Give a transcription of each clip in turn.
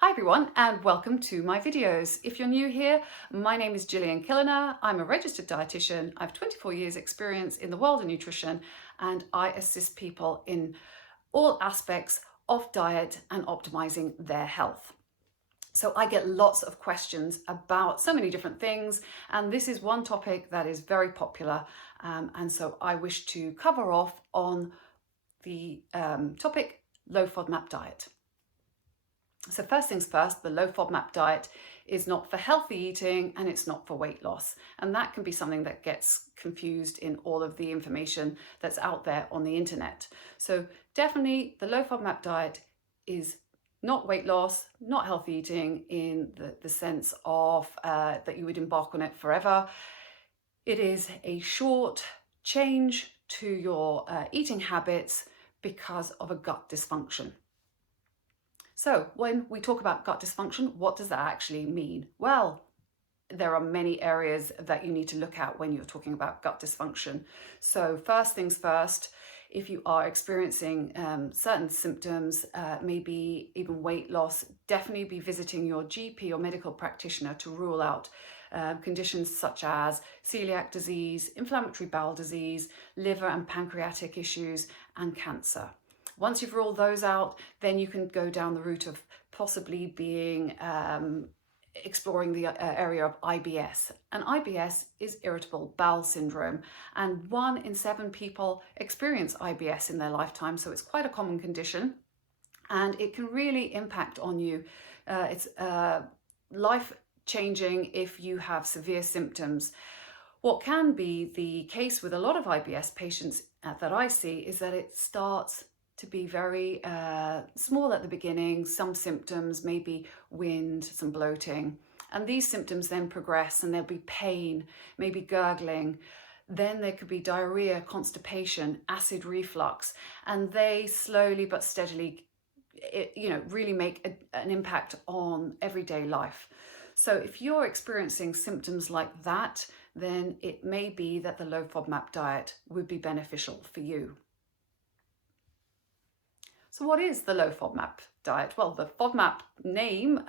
Hi everyone and welcome to my videos. If you're new here, my name is Gillian Killiner. I'm a registered dietitian. I have 24 years experience in the world of nutrition and I assist people in all aspects of diet and optimizing their health. So I get lots of questions about so many different things, and this is one topic that is very popular, and so I wish to cover off on the topic low FODMAP diet. So first things first, the low FODMAP diet is not for healthy eating and it's not for weight loss. And that can be something that gets confused in all of the information that's out there on the internet. So definitely the low FODMAP diet is not weight loss, not healthy eating in the sense of that you would embark on it forever. It is a short change to your eating habits because of a gut dysfunction. So when we talk about gut dysfunction, what does that actually mean? Well, there are many areas that you need to look at when you're talking about gut dysfunction. So first things first, if you are experiencing certain symptoms, maybe even weight loss, definitely be visiting your GP or medical practitioner to rule out conditions such as celiac disease, inflammatory bowel disease, liver and pancreatic issues, and cancer. Once you've ruled those out, then you can go down the route of possibly being exploring the area of IBS. And IBS is irritable bowel syndrome, and 1 in 7 people experience IBS in their lifetime, so it's quite a common condition, and it can really impact on you. It's life-changing if you have severe symptoms. What can be the case with a lot of IBS patients that I see is that it starts to be very small at the beginning, some symptoms, maybe wind, some bloating. And these symptoms then progress and there'll be pain, maybe gurgling. Then there could be diarrhea, constipation, acid reflux, and they slowly but steadily, really make an impact on everyday life. So if you're experiencing symptoms like that, then it may be that the low FODMAP diet would be beneficial for you. So what is the low FODMAP diet? Well, the FODMAP name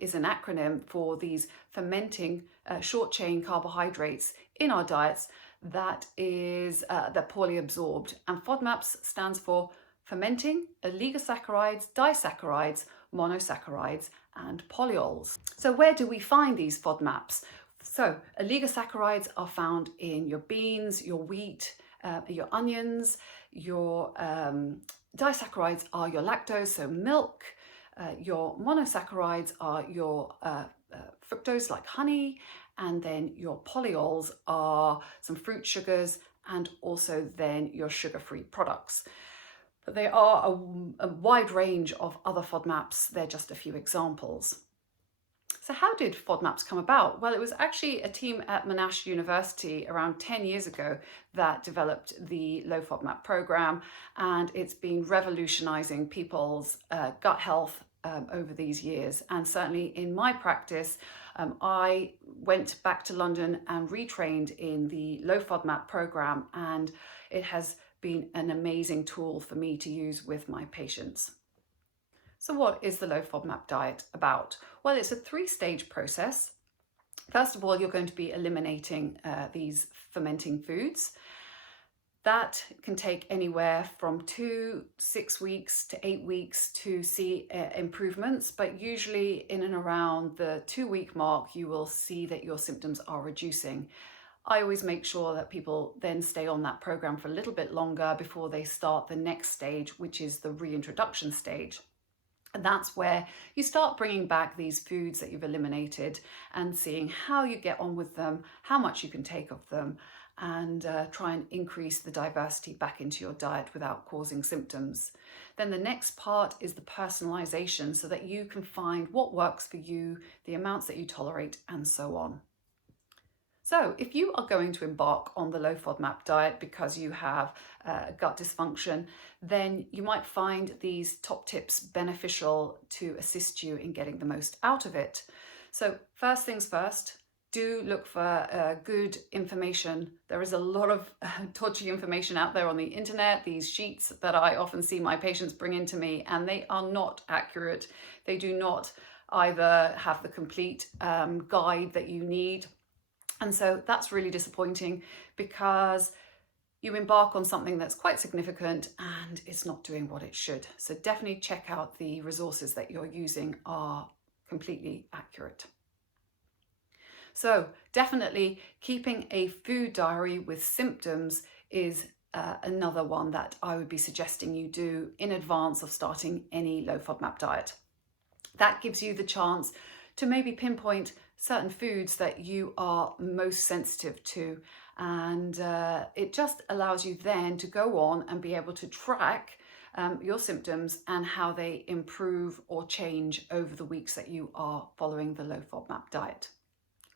is an acronym for these fermenting short chain carbohydrates in our diets that they're poorly absorbed. And FODMAPs stands for fermenting oligosaccharides, disaccharides, monosaccharides, and polyols. So where do we find these FODMAPs? So oligosaccharides are found in your beans, your wheat, your onions, your disaccharides are your lactose, so milk. Your monosaccharides are your fructose, like honey, and then your polyols are some fruit sugars and also then your sugar-free products. But there are a wide range of other FODMAPs. They're just a few examples. So how did FODMAPs come about? Well, it was actually a team at Monash University around 10 years ago that developed the low FODMAP program, and it's been revolutionizing people's gut health over these years. And certainly in my practice, I went back to London and retrained in the low FODMAP program, and it has been an amazing tool for me to use with my patients. So what is the low FODMAP diet about? Well, it's a 3-stage process. First of all, you're going to be eliminating these fermenting foods. That can take anywhere from 6 weeks to 8 weeks to see improvements, but usually in and around the 2-week mark, you will see that your symptoms are reducing. I always make sure that people then stay on that program for a little bit longer before they start the next stage, which is the reintroduction stage. And that's where you start bringing back these foods that you've eliminated and seeing how you get on with them, how much you can take of them, and try and increase the diversity back into your diet without causing symptoms. Then the next part is the personalization, so that you can find what works for you, the amounts that you tolerate, and so on. So if you are going to embark on the low FODMAP diet because you have gut dysfunction, then you might find these top tips beneficial to assist you in getting the most out of it. So first things first, do look for good information. There is a lot of dodgy information out there on the internet, these sheets that I often see my patients bring into me, and they are not accurate. They do not either have the complete guide that you need. And so that's really disappointing, because you embark on something that's quite significant and it's not doing what it should. So definitely check out the resources that you're using are completely accurate. So definitely keeping a food diary with symptoms is another one that I would be suggesting you do in advance of starting any low FODMAP diet. That gives you the chance to maybe pinpoint certain foods that you are most sensitive to, and it just allows you then to go on and be able to track your symptoms and how they improve or change over the weeks that you are following the low FODMAP diet.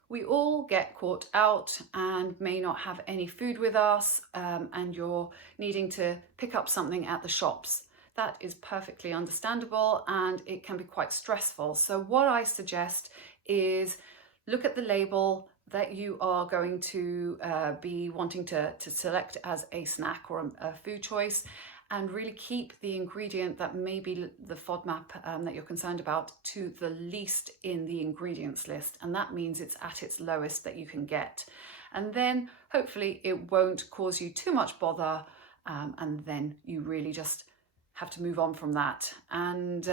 We all get caught out and may not have any food with us, and you're needing to pick up something at the shops. That is perfectly understandable, and it can be quite stressful. So what I suggest is look at the label that you are going to be wanting to select as a snack or a food choice, and really keep the ingredient that may be the FODMAP that you're concerned about to the least in the ingredients list. And that means it's at its lowest that you can get. And then hopefully it won't cause you too much bother, and then you really just have to move on from that and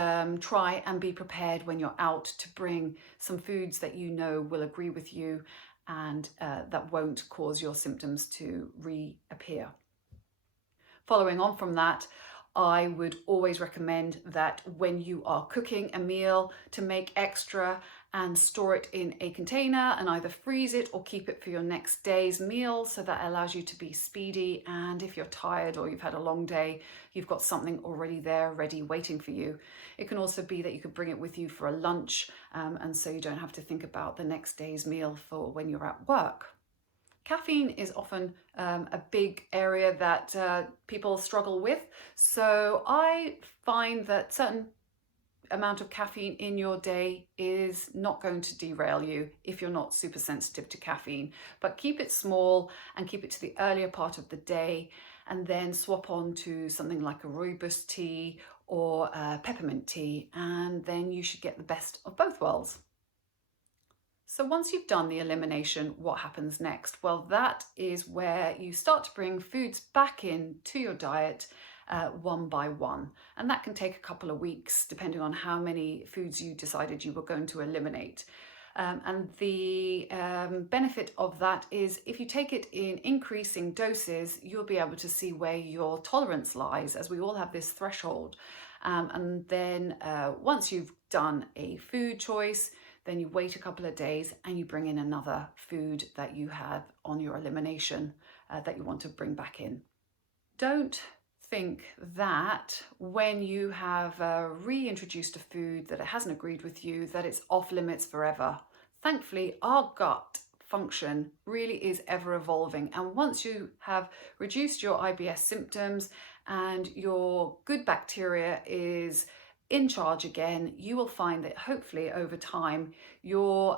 try and be prepared when you're out to bring some foods that you know will agree with you and that won't cause your symptoms to reappear. Following on from that, I would always recommend that when you are cooking a meal to make extra and store it in a container and either freeze it or keep it for your next day's meal, so that allows you to be speedy, and if you're tired or you've had a long day, you've got something already there ready waiting for you. It can also be that you could bring it with you for a lunch, and so you don't have to think about the next day's meal for when you're at work. Caffeine is often a big area that people struggle with. So I find that certain amount of caffeine in your day is not going to derail you if you're not super sensitive to caffeine. But keep it small and keep it to the earlier part of the day, and then swap on to something like a rooibos tea or peppermint tea, and then you should get the best of both worlds. So once you've done the elimination, what happens next? Well, that is where you start to bring foods back into your diet one by one. And that can take a couple of weeks, depending on how many foods you decided you were going to eliminate. And the benefit of that is if you take it in increasing doses, you'll be able to see where your tolerance lies, as we all have this threshold. And then once you've done a food choice, then you wait a couple of days and you bring in another food that you have on your elimination that you want to bring back in. Don't think that when you have reintroduced a food that it hasn't agreed with you, that it's off limits forever. Thankfully, our gut function really is ever evolving. And once you have reduced your IBS symptoms and your good bacteria is in charge again, you will find that hopefully over time your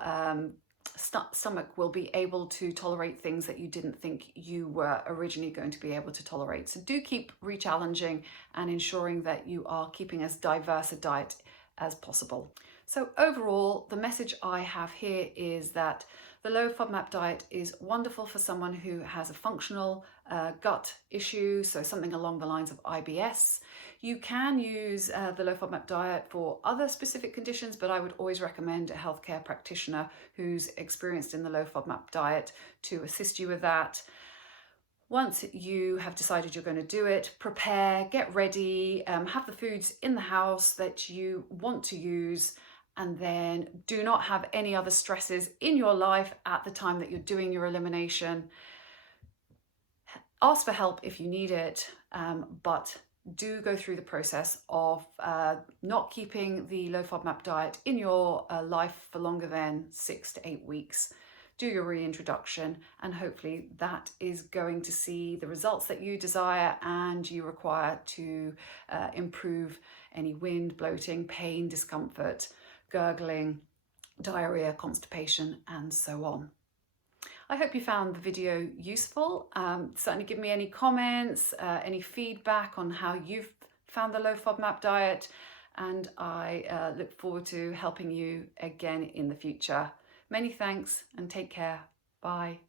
stomach will be able to tolerate things that you didn't think you were originally going to be able to tolerate. So do keep re-challenging and ensuring that you are keeping as diverse a diet as possible. So overall, the message I have here is that the low FODMAP diet is wonderful for someone who has a functional gut issue, so something along the lines of IBS. You can use the low FODMAP diet for other specific conditions, but I would always recommend a healthcare practitioner who's experienced in the low FODMAP diet to assist you with that. Once you have decided you're going to do it, prepare, get ready, have the foods in the house that you want to use, and then do not have any other stresses in your life at the time that you're doing your elimination. Ask for help if you need it, but do go through the process of not keeping the low FODMAP diet in your life for longer than 6 to 8 weeks. Do your reintroduction, and hopefully that is going to see the results that you desire and you require to improve any wind, bloating, pain, discomfort, gurgling, diarrhea, constipation, and so on. I hope you found the video useful. Certainly give me any comments, any feedback on how you've found the low FODMAP diet, and I look forward to helping you again in the future. Many thanks and take care. Bye.